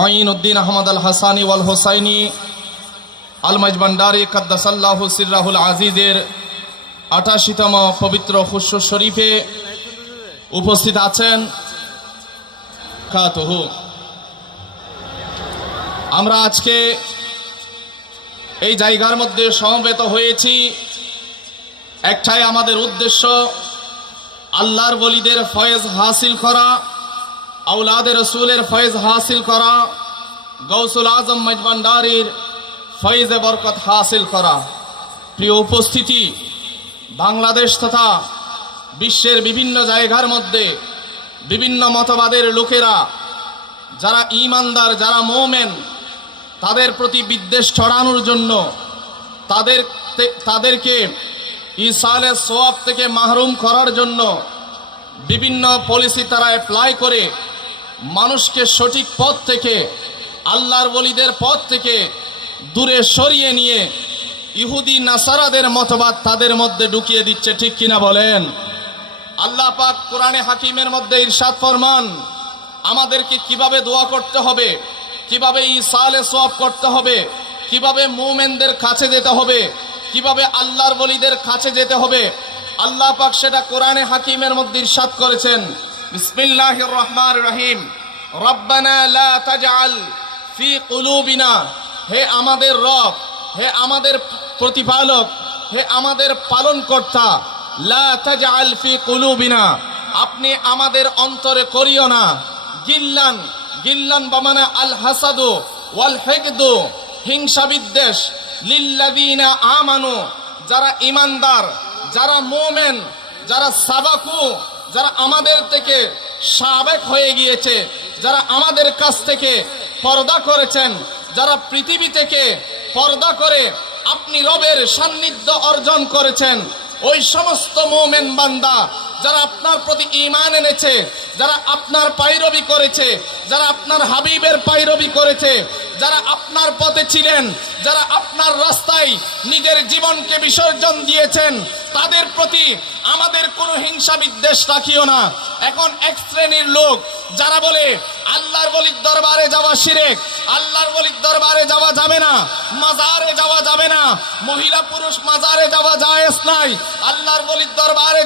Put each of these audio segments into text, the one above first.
Mine Uddin Ahmad Al Hasani wal Hosaini Almaj Bhandari কাদ্দাসাল্লাহ সিরাহুল আজিজের আটাশিতম পবিত্র খুশ শরীফে উপস্থিত আছেন কাতহু আমরা আজকে এই জায়গার মধ্যে সমবেত হয়েছি। একটাই আমাদের উদ্দেশ্য, আল্লাহর বলিদের ফয়েজ হাসিল করা। আউলাদ রসুলের ফয়েজ হাসিল করা গৌসুল আজম মজবান্ডারির ফয়েজে বরকত হাসিল করা প্রিয় উপস্থিতি বাংলাদেশ তথা বিশ্বের বিভিন্ন জায়গার মধ্যে বিভিন্ন মতবাদের লোকেরা, যারা ইমানদার যারা মোমেন, তাদের প্রতি বিদ্বেষ ছড়ানোর জন্য তাদের তাদেরকে ইসালের সোয়াব থেকে মাহরুম করার জন্য বিভিন্ন পলিসি তারা অ্যাপ্লাই করে মানুষকে সঠিক পথ থেকে, আল্লাহর বলিদের পথ থেকে দূরে সরিয়ে নিয়ে ইহুদি নাসারাদের মতবাদ তাদের মধ্যে ঢুকিয়ে দিচ্ছে, ঠিক কিনা বলেন? আল্লাহ পাক কোরআনে হাকিমের মধ্যে ইরশাদ ফরমান, আমাদেরকে কীভাবে দোয়া করতে হবে, কীভাবে ইসালে সোয়াব করতে হবে, কীভাবে মুমেনদের কাছে যেতে হবে, কীভাবে আল্লাহর বলিদের কাছে যেতে হবে, আল্লাহ পাক সেটা কোরআনে হাকিমের মধ্যে ইরশাদ করেছেন। বিসমিল্লাহির রহমানির রহিম। রব্বানা লা তাজআল ফি কুলুবিনা। হে আমাদের রব, হে আমাদের প্রতিপালক, হে আমাদের পালনকর্তা, লা তাজআল ফি কুলুবিনা। আপনি আমাদের অন্তরে করিও না। গিল্লান গিল্লান বামানা আল হাসাদু ওয়াল হিকদু হিংসা বিদ্বেষ লিল্লাযিনা আমানু। যারা ইমানদার, যারা মোমেন, যারা সাবাকু যারা আমাদের থেকে সাবেক হয়ে গিয়েছে, যারা আমাদের কাছ থেকে পর্দা করেছেন, যারা পৃথিবী থেকে পর্দা করে আপনি রবের সান্নিধ্য অর্জন করেছেন, ওই সমস্ত মোমেন বান্দা যারা আপনার প্রতি ইমান এনেছে, যারা আপনার পাইরবি করেছে, যারা আপনার হাবিবের পাইরবি করেছে, যারা আপনার পথে ছিলেন, যারা আপনার রাস্তায় নিজের জীবনকে বিসর্জন দিয়েছেন তাদের প্রতি আমাদের কোনো হিংসা বিদ্বেষ রাখিও না। এখন এক শ্রেণির লোক যারা বলে, আল্লাহর বলির দরবারে যাওয়া শিরেক, আল্লাহর বলির দরবারে যাওয়া যাবে না, মাজারে যাওয়া যাবে না, মহিলা পুরুষ মাজারে যাওয়া জায়েজ নাই, আল্লাহর বলির দরবারে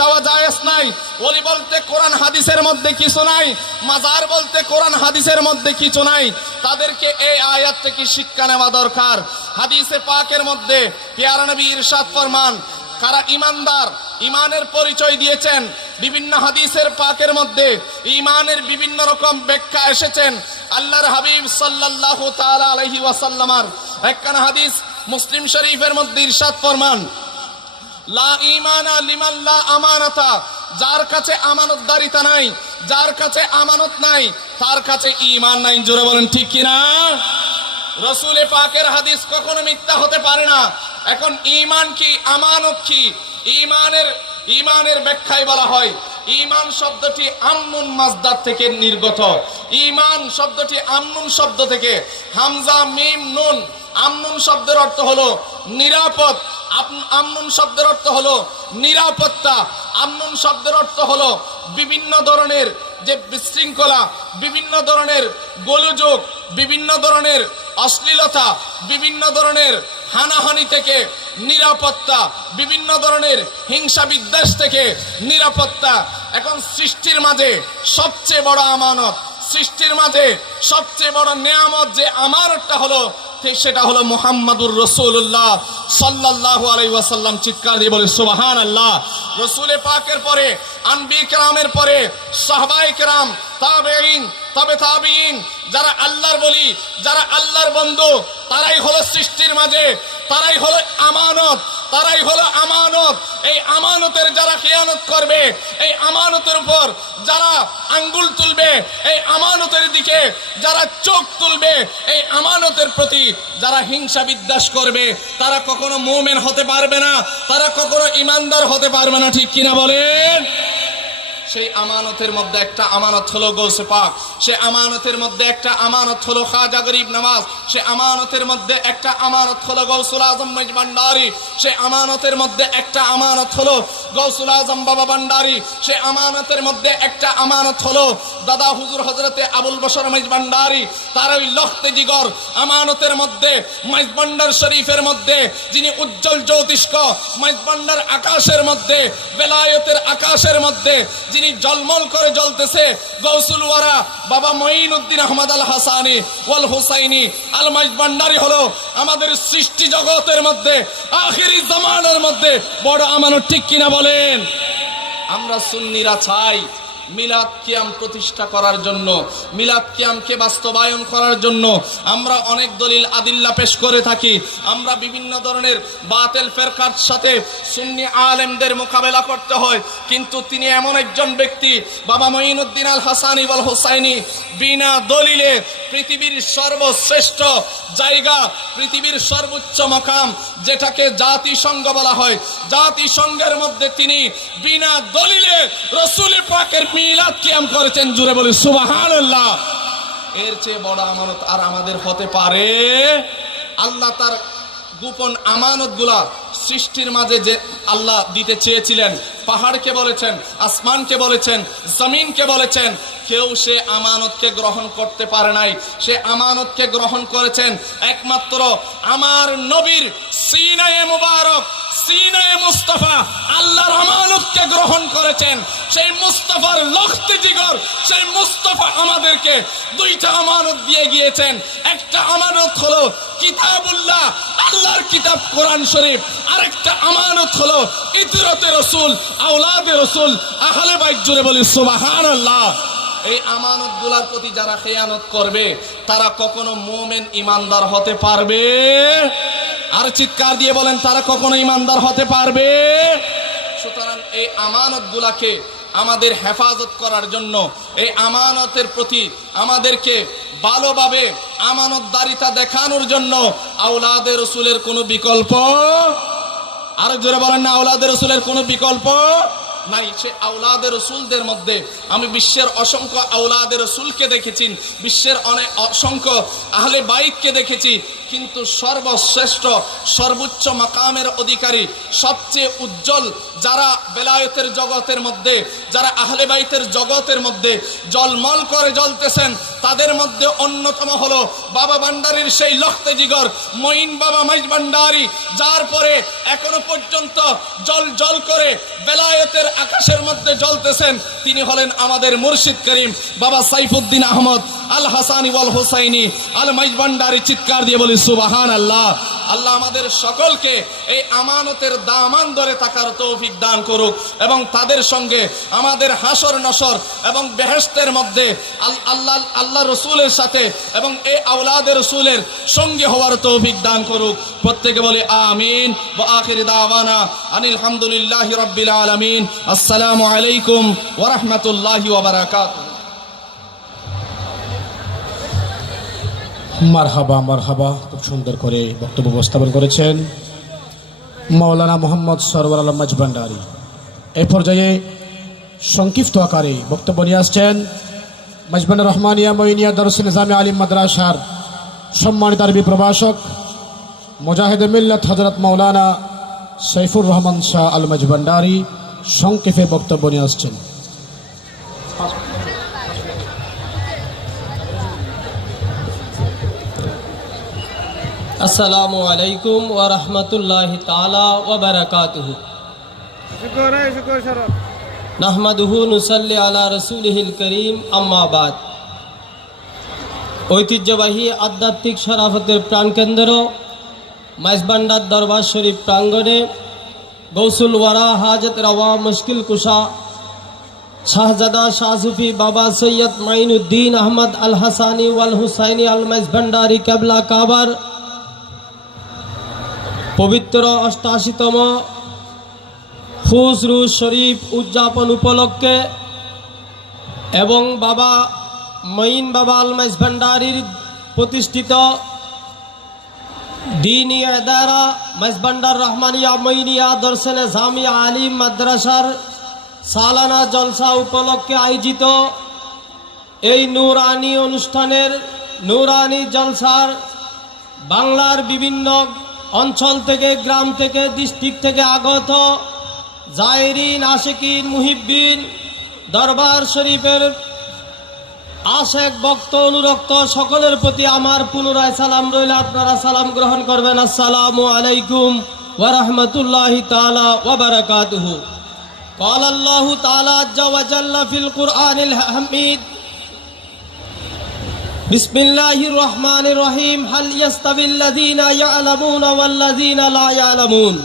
যাওয়া জায়েজ নাই, ওলি বলতে কোরআন হাদিসের মধ্যে কিছু নাই, মাজার বলতে কোরআন হাদিসের মধ্যে কিছু নাই, তাদেরকে এই আয়াত থেকে শিক্ষা নেওয়া দরকার। হাদিসে পাকের মধ্যে পেয়ারা নবী ইরশাদ ফরমান কারা ইমানদার, ইমানের পরিচয় দিয়েছেন, বিভিন্ন হাদিসের পাকের মধ্যে ইমানের বিভিন্ন রকম ব্যাখ্যা এসেছেন। আল্লাহর হাবিব সাল্লাল্লাহু তাআলা আলাইহি ওয়াসাল্লামার একখানা হাদিস মুসলিম শরীফের মধ্যে ইরশাদ ফরমান। ঠিক কিনা? রসুলে পাকের হাদিস কখনো মিথ্যা হতে পারে না। এখন ইমান কি, আমানত কি? ইমানের ইমানের ব্যাখ্যায় বলা হয় ইমান শব্দটি আমনুন মাজদার থেকে নির্গত। ইমান শব্দটি আমনুন শব্দ থেকে, হামজা, মিম, নুন আমনুন শব্দের অর্থ হলো নিরাপদ। আমনুন শব্দের অর্থ হলো নিরাপত্তা। আমনুন শব্দের অর্থ হলো বিভিন্ন ধরনের যে বিশৃঙ্খলা, বিভিন্ন ধরনের গোলযোগ, বিভিন্ন ধরনের অশ্লীলতা, বিভিন্ন ধরনের হানাহানি থেকে নিরাপত্তা, বিভিন্ন ধরনের হিংসা বিদ্বেষ থেকে নিরাপত্তা। এখন সৃষ্টির মাঝে সবচেয়ে বড় আমানত সৃষ্টির মাঝে সবচেয়ে বড় নিয়ামত যে আমানতটা হলো, ঠিক সেটা হলো মোহাম্মদুর রসুল্লাহ সাল্লাহ আলাই ওয়াসাল্লাম চিৎকার দিয়ে বলে সুবাহান আল্লাহ রসুল পাকের পরে, আনবি কেরামের পরে সাহবাই কেরাম তবে তাবিন যারা আল্লাহর বলি, যারা আল্লাহর বন্ধু, তারাই হলো সৃষ্টির মাঝে, তারাই হলো আমানত, তারাই হলো আমানত। এই আমানতের যারা খেয়ানত করবে, এই আমানতের উপর যারা আঙ্গুল তুলবে, এই আমানতের দিকে যারা চোখ তুলবে, এই আমানতের প্রতি যারা হিংসা বিদ্বাস করবে, তারা কখনো মোমেন হতে পারবে না, তারা কখনো ইমানদার হতে পারবে না, ঠিক কিনা বলেন? সেই আমানতের মধ্যে একটা আমানত হলো গৌসে পাক সে আমানতের মধ্যে একটা আমানত হলো খাজা গরিব নামাজ সে আমানতের মধ্যে একটা আমানত হলো গৌসুল আজম ভান্ডারি সে আমানতের মধ্যে একটা আমানত হলো গৌসুল আজম বাবা ভান্ডারি সে আমানতের মধ্যে একটা আমানত হলো দাদা হুজুর হজরতে আবুল বসর মজ ভান্ডারি, তার ওই লখতে জিগর আমানতের মধ্যে মাইজ শরীফের মধ্যে, যিনি উজ্জ্বল জ্যোতিষ্ক মাইজ আকাশের মধ্যে, বেলায়তের আকাশের মধ্যে যিনি জলমল করে জ্বলতেছে গৌসুল ওয়ারা বাবা মঈন উদ্দিন আহমদ আল হাসানি ওয়াল হুসাইনি আল মাইজ ভান্ডারি হলো আমাদের সৃষ্টি জগতের মধ্যে, আখেরি জামানের মধ্যে। বড় আমানত ঠিক কিনা বলেন? আমরা সুন্নিরা চাই। মিলাদ কিয়াম প্রতিষ্ঠা করার জন্য, মিলাদ কিয়ামকে বাস্তবায়ন করার জন্য আমরা অনেক দলিল আদিল্লা পেশ করে থাকি। আমরা বিভিন্ন ধরনের বাতেল ফেরকার সাথে সুন্নি আলেমদের মোকাবেলা করতে হয়, কিন্তু তিনি এমন একজন ব্যক্তি, বাবা মঈনুদ্দিন আল হাসানি বল হোসাইনি, বিনা দলিলে পৃথিবীর সর্বশ্রেষ্ঠ জায়গা, পৃথিবীর সর্বোচ্চ মকাম, যেটাকে জাতিসংঘ বলা হয়। জাতিসংঘের মধ্যে তিনি বিনা দলিলে রসুল পাকের মিলাদ কিয়াম করেছেন জুড়ে বলি, সুবহানাল্লাহ। এর চেয়ে বড় আমানত আর আমাদের হতে পারে আল্লাহ তার গোপন আমানতগুলা সৃষ্টির মাঝে যে আল্লাহ দিতে চেয়েছিলেন, পাহাড়কে বলেছেন, আসমানকে বলেছেন, জমিনকে বলেছেন, কেউ সে আমানতকে গ্রহণ করতে পারে নাই। সে আমানতকে গ্রহণ করেছেন একমাত্র আমার নবীর সিনায়ে মুবারক, সিনায়ে মুস্তাফা, আল্লাহর আমানতকে গ্রহণ করেছেন। সেই মুস্তাফার লখতে জিগর, সেই মুস্তাফা আমাদেরকে দুইটা আমানত দিয়ে গিয়েছেন। একটা আমানত হলো কিতাবুল্লাহ, আল্লাহর কিতাব কোরআন শরীফ। আরেকটা আমানত হলো ইতরতে রসুল, আওলাদে রসুল, আহলে বাইক জুড়ে বলি সুবহানাল্লাহ। এই আমানতগুলার প্রতি যারা খেয়ানত করবে, তারা কখনো মোমেন ইমানদার হতে পারবে। আর চিৎকার দিয়ে বলেন, তারা কখনো ইমানদার হতে পারবে। সুতরাং এই আমানত গুলাকে আমাদের হেফাজত করার জন্য এই আমানতের প্রতি আমাদেরকে ভালোভাবে আমানতদারিতা দেখানোর জন্য আউলাদের রসুলের কোনো বিকল্প? আরেক জোরে বলেন না আউলাদের রসুলের কোনো বিকল্প? নাই, সে আউলাদের রসুলদের মধ্যে। আমি বিশ্বের অসংখ্য আউলাদের রসুলকে দেখেছি, বিশ্বের অনেক অসংখ্য আহলে বাইককে দেখেছি, কিন্তু সর্বশ্রেষ্ঠ, সর্বোচ্চ মাকামের অধিকারী, সবচেয়ে উজ্জ্বল যারা বেলায়তের জগতের মধ্যে, যারা আহলে বাইতের জগতের মধ্যে জলমল করে জ্বলতেছেন, তাদের মধ্যে অন্যতম হলো বাবা ভান্ডারির সেই লখতে জিগর, মঈন বাবা মাইজ ভান্ডারি, যার পরে এখনও পর্যন্ত জল জল করে বেলায়েতের আকাশের মধ্যে জ্বলতেছেন, তিনি হলেন আমাদের মুর্শিদ করিম, বাবা সাইফুদ্দিন আহমদ, আল হাসানি ওয়াল হোসাইনি, আল মাইজ ভান্ডারি চিৎকার দিয়ে বলি সুবাহান আল্লাহ আল্লাহ আমাদের সকলকে এই আমানতের দামান ধরে থাকার তৌফিক দান করুক এবং তাদের সঙ্গে আমাদের হাসর নসর এবং বেহেস্তের মধ্যে আল্লাহ আল্লাহ রসুলের সাথে এবং এই আউলাদের রসুলের সঙ্গে হওয়ার তৌফিক দান করুক। প্রত্যেকে বলে আমিন। বা আখির দাওয়ানা আনিল হামদুলিল্লাহ রব্বিল আলামিন। আসসালামু আলাইকুম ওয়া রাহমাতুল্লাহি মারহাবা মারহাবা, খুব সুন্দর করে বক্তব্য উপস্থাপন করেছেন মাওলানা মোহাম্মদ সরওয়ার আলম মাজবান্ডারি এ পর্যায়ে সংক্ষিপ্ত আকারে বক্তব্য নিয়ে আসছেন মাজবান্ডার রহমানিয়া মইনিয়া দরস নিজামে আলিম মাদ্রাসার সম্মানিত আরবি প্রভাষক মুজাহিদ মিল্লাত হজরত মাওলানা সৈফুর রহমান শাহ আল মাজবান্ডারি সংক্ষেপে বক্তব্য নিয়ে আসছেন। আসসালামু আলাইকুম ওয়া রাহমাতুল্লাহি তাআলা ওয়া বারাকাতুহু। শুকর শুকর শরৎ নাহমাদুহু নুসাল্লি আলা রাসূলিহিল করিম, আম্মা বাদ। ঐতিহ্যবাহী আধ্যাত্মিক শরাফতের প্রাণকেন্দ্র, মাইজবান্ডার দরবার শরীফ প্রাঙ্গণে গৌসুল ওয়ারা হাজত রওয়া মুশকিল কুশা, শাহজাদা শাহসুফি বাবা সৈয়দ মাইনুদ্দিন আহমদ আল হাসানি ওয়াল হুসাইনি আল মাইজভান্ডারি কেবলা কাবার পবিত্র অষ্টাশিতম খুসরু শরীফ উদযাপন উপলক্ষে এবং বাবা মঈন বাবা আলমাইজ ভান্ডারির প্রতিষ্ঠিত দিনী এদারা মাইজভান্ডার রহমানিয়া মঈনিয়া দর্শনে জামিয়া আলিম মাদ্রাসার সালানা জলসা উপলক্ষে আয়োজিত এই নুরানি অনুষ্ঠানের নুরানি জলসার বাংলার বিভিন্ন অঞ্চল থেকে গ্রাম থেকে ডিস্ট্রিক্ট থেকে আগত জায়রিন আশেকিন মুহিব্বিন দরবার শরীফের আশেক ভক্ত অনুরক্ত সকলের প্রতি আমার পুনরায় সালাম রইল আপনারা সালাম গ্রহণ করবেন আসসালামু আলাইকুম ওরহমতুল্লাহ তালা ওবরাকাতুহু قال الله تعالى عز وجل في القرآن الحميد بسم الله الرحمن الرحيم هل يستوي الذين يعلمون والذين لا يعلمون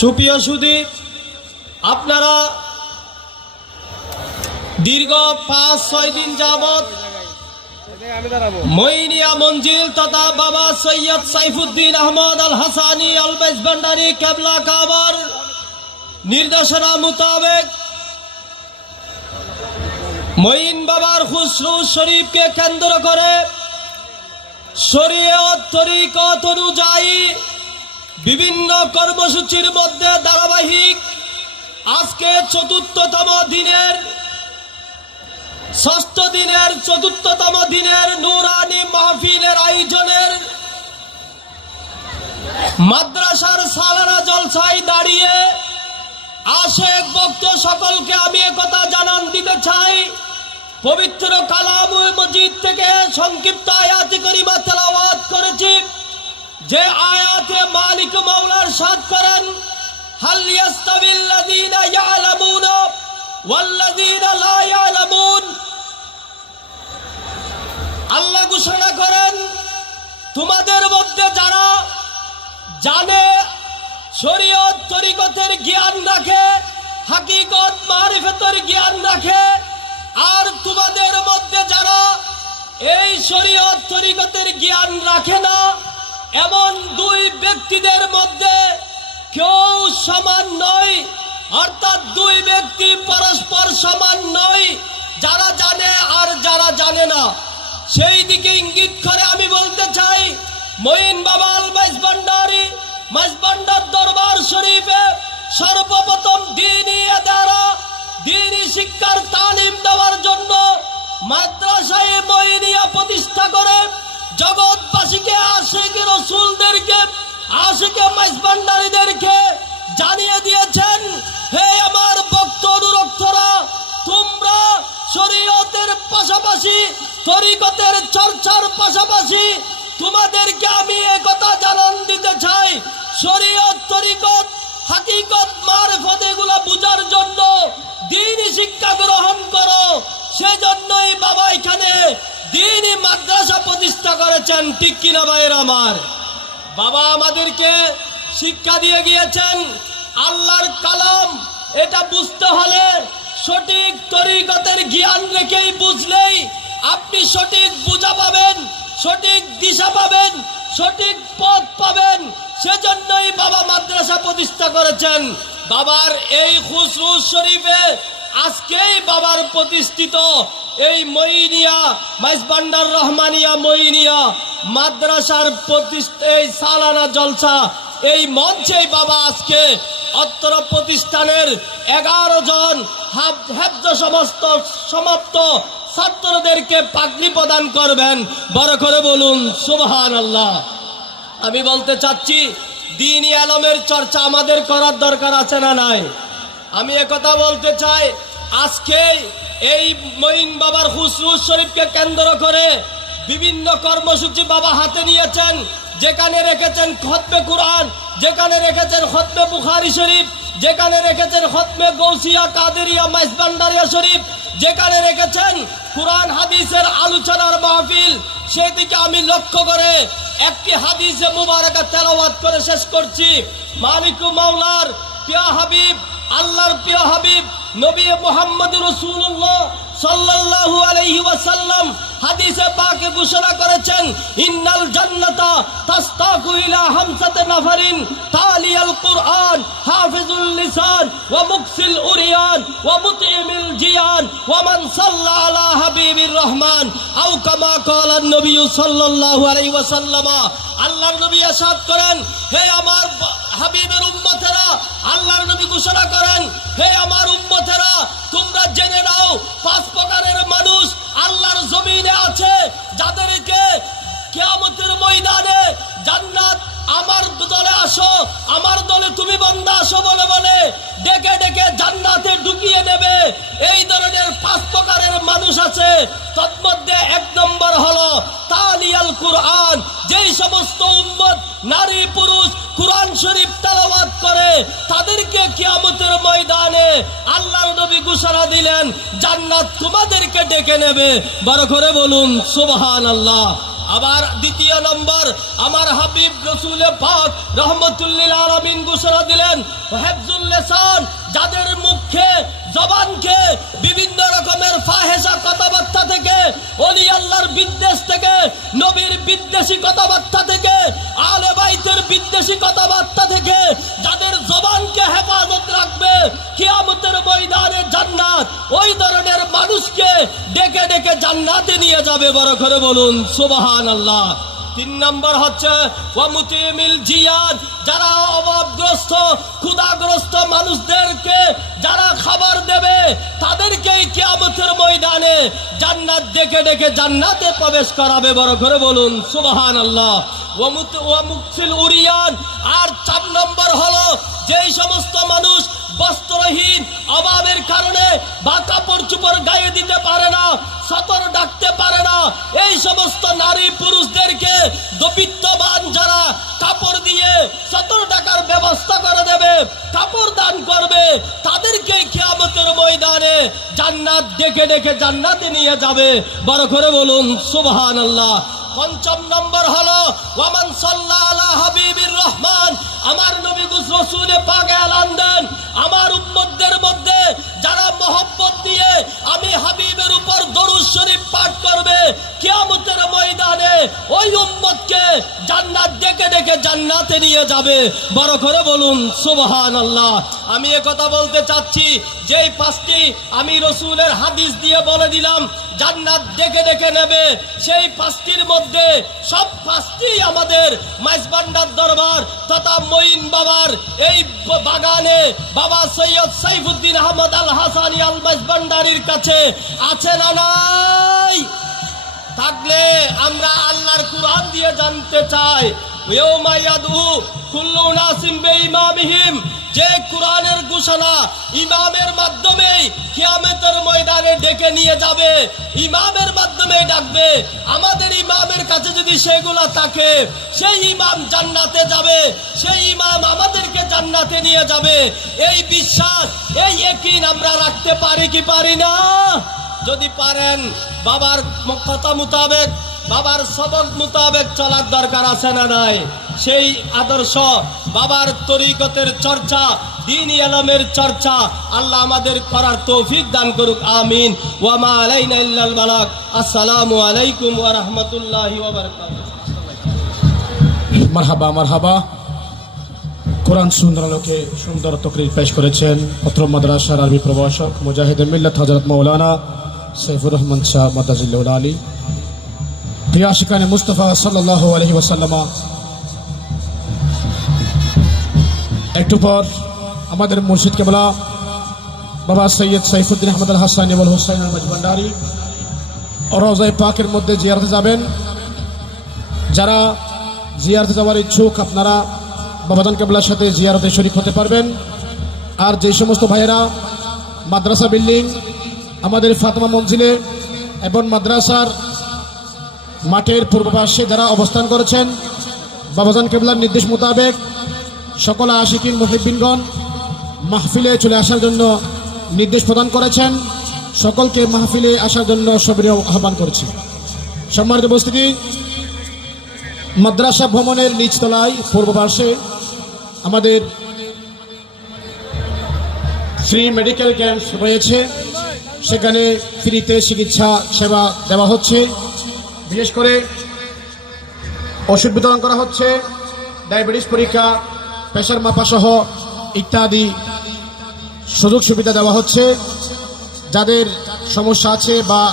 সুপ্রিয় সুদীপ আপনারা দীর্ঘ পাঁচ ছয় দিন যাবত এদিকে আমি দাঁড়াবো মইনিয়া মঞ্জিল তথা বাবা সৈয়দ সাইফুদ্দিন আহমদ আল হাসানি অলবেজ ভান্ডারি কেবলা কাবার নির্দেশনা মোতাবেক মঈন বাবার খুসরু শরীফকে কেন্দ্র করে শরীয়ত তরিকত অনুযায়ী বিভিন্ন কর্মসূচির মধ্যে ধারাবাহিক আজকে চতুর্থতম দিনের, ষষ্ঠ দিনের, চতুর্থতম দিনের নুরানি মাহফিলের আয়োজনের মাদ্রাসার সালানা জলসায় দাঁড়িয়ে আশেক ভক্ত সকলকে আমি একথা জানান দিতে চাই। পবিত্র কালাম মজিদ থেকে সংক্ষিপ্ত আয়াতি করিমা তেলাওয়াত করেছি। যে আয়াতে মালিক মাওলার সাথ করেন, হাল ইয়াস্তাবিল্লাযীনা ইয়ালামুনা ওয়াল্লাযীনা লা ইয়ালামুন। আল্লাহ ঘোষণা করেন, তোমাদের মধ্যে যারা জানে, শরীয়ত তরিকতের জ্ঞান রাখে, হাকিকত মারিফতের জ্ঞান রাখে আর তোমাদের মধ্যে যারা এই শরীয়ত তরিকতের জ্ঞান রাখে না, এমন দুই ব্যক্তিদের মধ্যে কেউ সমান নয়, অর্থাৎ দুই ব্যক্তি পরস্পর সমান নয়, যারা জানে আর যারা জানে না। সেই দিকে ইঙ্গিত করে আমি বলতে চাই, মঈন বাবাল মাইজ ভান্ডারি দরবার শরীফে সর্বপ্রথম দিনই এদারা দিনই শিক্ষার তালিম দেওয়ার জন্য মাদ্রাসায় মঈনিয়া প্রতিষ্ঠা করে জগৎবাসীকে, আশেকে রসুলদেরকে, আশেকে মাইজ ভান্ডারীদেরকে জানিয়ে দিয়েছেন, হে আমার ভক্ত অনুরক্তরা, তোমরা শরীয়তের পাশাপাশি, তরিকতের চর্চার পাশাপাশি তোমাদেরকে আমি কথা জানান দিতে চাই। শরীয়ত, তরিকত, হাকিকত, মারফত এগুলো বুঝার জন্য দিনই শিক্ষা গ্রহণ করো। সেজন্যই বাবা এখানে দিনই মাদ্রাসা প্রতিষ্ঠা করেছেন। ঠিক কিনা ভাইয়ের আমার? বাবা আমাদেরকে শিক্ষা দিয়ে গিয়েছেন। আল্লাহর কালাম, এটা বুঝতে হলে সঠিক তরিকতের জ্ঞান রেখেই বুঝলেই আপনি সঠিক বুঝা পাবেন, সঠিক দিশা পাবেন, সঠিক পথ পাবেন। সেজন্যই বাবা মাদ্রাসা প্রতিষ্ঠা করেছেন। বাবার এই খুসরু শরীফে আজকেই বাবার প্রতিষ্ঠিত এই মইনিয়া মাইজবান্ডার রহমানিয়া মইনিয়া মাদ্রাসার প্রতিষ্ঠা এই সালানা জলসা, এই মঞ্চেই বাবা আজকে অত্তর প্রতিষ্ঠানের এগারো জন হাব- সমস্ত সমাপ্ত ছাত্রদেরকে পাগড়ি প্রদান করবেন। বড় করে বলুন সুবহান আল্লাহ আমি বলতে চাচ্ছি দিনই আলমের চর্চা আমাদের করার দরকার আছে না নাই? আমি একথা বলতে চাই আজকে এই মঈন বাবার হুসরু শরীফকে কেন্দ্র করে বিভিন্ন কর্মসূচি বাবা হাতে নিয়েছেন, যেখানে রেখেছেন খতবে কোরআন, যেখানে রেখেছেন খতবে বুখারি শরীফ যেখানে রেখেছেন হতমে গৌসিয়া কাদেরিয়া মাইসবান্ডারিয়া শরীফ, যেখানে রেখেছেন কোরআন হাদিসের আলোচনার মাহফিল, সেদিকে আমি লক্ষ্য করে একটি হাদিসে মুবারকা তেলাওয়াত করে শেষ করছি। মালিক মাওলার প্রিয় হাবিব, আল্লাহর প্রিয় হাবিব, নবী মোহাম্মদ রসুল্লাহ সাল্লাল্লাহু আলাইহি ওয়াসাল্লাম হাদিসে পাকে ঘোষণা করেছেন, ইন্নাল জান্নাতা তাস্তাকু ইলা হামসাতে নাফারিন, তালিয়াল কুরআন, হাফিজুল লিসান, ওয়া মুকসিল উরিয়ান, ওয়া মুতইমিল জিয়ান, ওয়া মান সাল্লা আলা হাবিবির রহমান। আও কামা ফাকালান নবী সাল্লাল্লাহু আলাইহি ওয়াসাল্লাম, আল্লাহর নবী ইরশাদ করেন, হে আমার হাবিবের উম্মতেরা, আল্লাহর নবী ঘোষণা করেন, হে আমার উম্মতেরা, তোমরা জেনে নাও আছে তন্মধ্যে এক নম্বর হলো তালিয়াল কুরআন। যেই সমস্ত উম্মত নারী, পুরুষ কুরআন শরীফ তেলাওয়াত করে, তাদেরকে কিয়ামতের ময়দানে আল্লাহর নবী ঘোষণা দিলেন, জান্নাত তোমাদেরকে ডেকে নেবে। বড় করে বলুন, সুবহানাল্লাহ। আবার দ্বিতীয় নম্বর, আমার হাবিব রসুল পাক রহমতুল্লিল আলমিন ঘোষণা দিলেন হেফজুল্লেসান যাদের মুখে জবানকে বিভিন্ন রকমের ফাহেসা কথাবার্তা থেকে অলি আল্লাহর বিদ্বেষ থেকে, নবীর বিদ্বেষী কথাবার্তা থেকে আলে বাইতের বিদ্বেষী কথাবার্তা থেকে যাদের জবানকে হেফাজত রাখবে, কিয়ামতের ময়দানে জান্নাত, ওই ধরনের মানুষকে ডেকে ডেকে জান্নাতে নিয়ে যাবে। বড় করে বলুন সুবহান আল্লাহ তিন নম্বর হচ্ছে জিয়াদ, যারা অভাবগ্রস্ত ক্ষুধাগ্রস্ত মানুষদেরকে যারা খাবার দেবে, তাদেরকেই কিয়ামতের ময়দানে জান্নাত ডেকে ডেকে জান্নাতে প্রবেশ করাবে। বড় করে বলুন সুবহান আল্লাহ ওয়ামুকসিল উরিয়ান আর চার নম্বর হলো, যেই সমস্ত মানুষ বস্ত্রহীন অভাবের কারণে বা কাপড় চুপড় গায়ে দিতে পারে না, সতর ডাকতে পারে না। এই সমস্ত নারী পুরুষদেরকে যারা কাপড় দিয়ে সতর ব্যবস্থা করে দেবে, কাপড় দান করবে তাদেরকে কিয়ামতের ময়দানে জান্নাত ডেকে ডেকে জান্নাতে নিয়ে যাবে। বড় করে বলুন সুবহান আল্লাহ পঞ্চম নম্বর হলো, ওয়ামান সাল্লাহ হাবিবির রহমান। আমার নবী রসুলে এলান ওই উম্মতকে জান্নাত ডেকে ডেকে জান্নাতে নিয়ে যাবে। বড় করে বলুন সুবহান আল্লাহ আমি কথা বলতে চাচ্ছি, যেই পাঁচটি আমি রসুলের হাদিস দিয়ে বলে দিলাম, জান্নাত ডেকে ডেকে নেবে, সেই পাঁচটির মধ্যে সব পাঁচটি আমাদের মাইজবান্ডার দরবার তথা মঈন বাবার এই বাগানে বাবা সৈয়দ সাইফুদ্দিন আহমদ আল হাসানি আল মাইজবান্ডারির কাছে আছে না নাই? থাকলে আমরা আল্লাহর কুরআন দিয়ে জানতে চাই। যে কোরআনের ঘোষণা ইমামের মাধ্যমে কিয়ামতের ময়দানে ডেকে নিয়ে যাবে, ইমামের মাধ্যমে ডাকবে। আমাদের ইমামের কাছে যদি সেগুলা থাকে, সেই ইমাম জান্নাতে যাবে, সেই ইমাম আমাদেরকে জান্নাতে নিয়ে যাবে। এই বিশ্বাস, এই একিন আমরা রাখতে পারি কি পারি না? যদি পারেন, বাবার কথা মোতাবেক, বাবার সবক মোতাবেক চলার দরকার আছে না নাই? সেই আদর্শ, বাবার তরিকতের চর্চা দিন এলমের চর্চা, আল্লাহ আমাদের করার তৌফিক দান করুক, আমিন। ওয়ামা আলাইনা ইল্লাল বালাক আসসালামু আলাইকুম ওয়া রাহমাতুল্লাহি ওয়া বারাকাতুহু। মারহাবা মারহাবা। কোরআন সুন্দর আলোকে সুন্দর তকরির পেশ করেছেন পত্র মাদ্রাসার আরবি প্রভাষক মুজাহিদ মিল্লাত হজরত মৌলানা সৈফুর রহমান শাহ মদাজিল্লা আলী। প্রিয়া শিকানে মুস্তফা সাল্লাহ আলহি ওসাল্লামা একটু পর আমাদের মুর্শিদ কেবলা বাবা সৈয়দ সাইফুদ্দিন আহমদ আল হাসান এবল হোসাইন আহমদ ভান্ডারি রোজাই পাকের মধ্যে জিয়ারতে যাবেন। যারা জিয়ারতে যাওয়ার ইচ্ছুক, আপনারা বাবাদান কেবলার সাথে জিয়ারতে শরীক হতে পারবেন। আর যে সমস্ত ভাইয়েরা মাদ্রাসা বিল্ডিং আমাদের ফাতমা মঞ্জিলে এবং মাদ্রাসার মাঠের পূর্ব পাশে যারা অবস্থান করেছেন, বাবাজান কেবলার নির্দেশ মোতাবেক সকল আশিকিন মুহিবিনগণ মাহফিলে চলে আসার জন্য নির্দেশ প্রদান করেছেন। সকলকে মাহফিলে আসার জন্য সবিনয় আহ্বান করছি। সম্মানিত উপস্থিতি, মাদ্রাসা ভ্রমণের নিচতলায় পূর্ব পার্শ্বে আমাদের ফ্রি মেডিকেল ক্যাম্প রয়েছে। সেখানে ফ্রিতে চিকিৎসা, সেবা দেওয়া হচ্ছে। বিশেষ করে ওষুধ বিতরণ করা হচ্ছে, ডায়াবেটিস পরীক্ষা, প্রেশার মাপা সহ ইত্যাদি সুযোগ সুবিধা দেওয়া হচ্ছে। যাদের সমস্যা আছে বা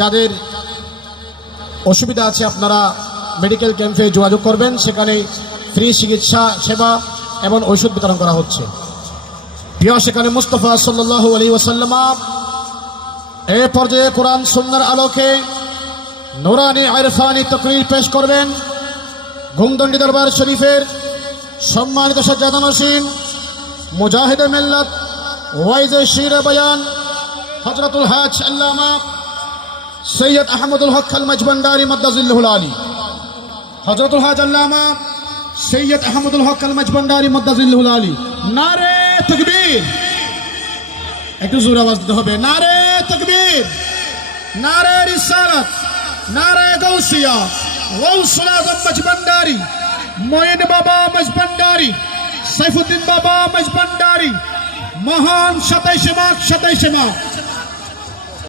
যাদের অসুবিধা আছে, আপনারা মেডিকেল ক্যাম্পে যোগাযোগ করবেন। সেখানে ফ্রি চিকিৎসা, সেবা এবং ঔষধ বিতরণ করা হচ্ছে। প্রিয় মুস্তফা সাল্লাহ আলী ওসাল্লামা এ পর্যায়ে কোরআন সুন্নার আলোকে নোরানি আরফানি তকরির পেশ করবেন ঘুমদণ্ডি দরবার শরীফের সম্মানিত সজ্জাদানসীন মুজাহিদ মিল্লাত, ওয়াইজ শির বয়ান হজরতুল হাজ আল্লামা সৈয়দ আহমদুল হক আল মজবন্ডারি মদ্দাজিল্লুল আলী হজরতুল হাজ আল্লামা সৈয়দ আহমদুল হক আল মজবন্ডারি মদ্দাজিল্লুল আলী। নারে তকবীর। একটু জোর আওয়াজ দিতে হবে। নারে তকবীর। নারে রিসালাত। নারে গৌসিয়া গৌসুল আজম মজবন্ডারি মঈন বাবা মজবন্ডারি সাইফুদ্দিন বাবা মজবন্ডারি মহান সাতাইশে মাঘ সাতাইশে মাঘ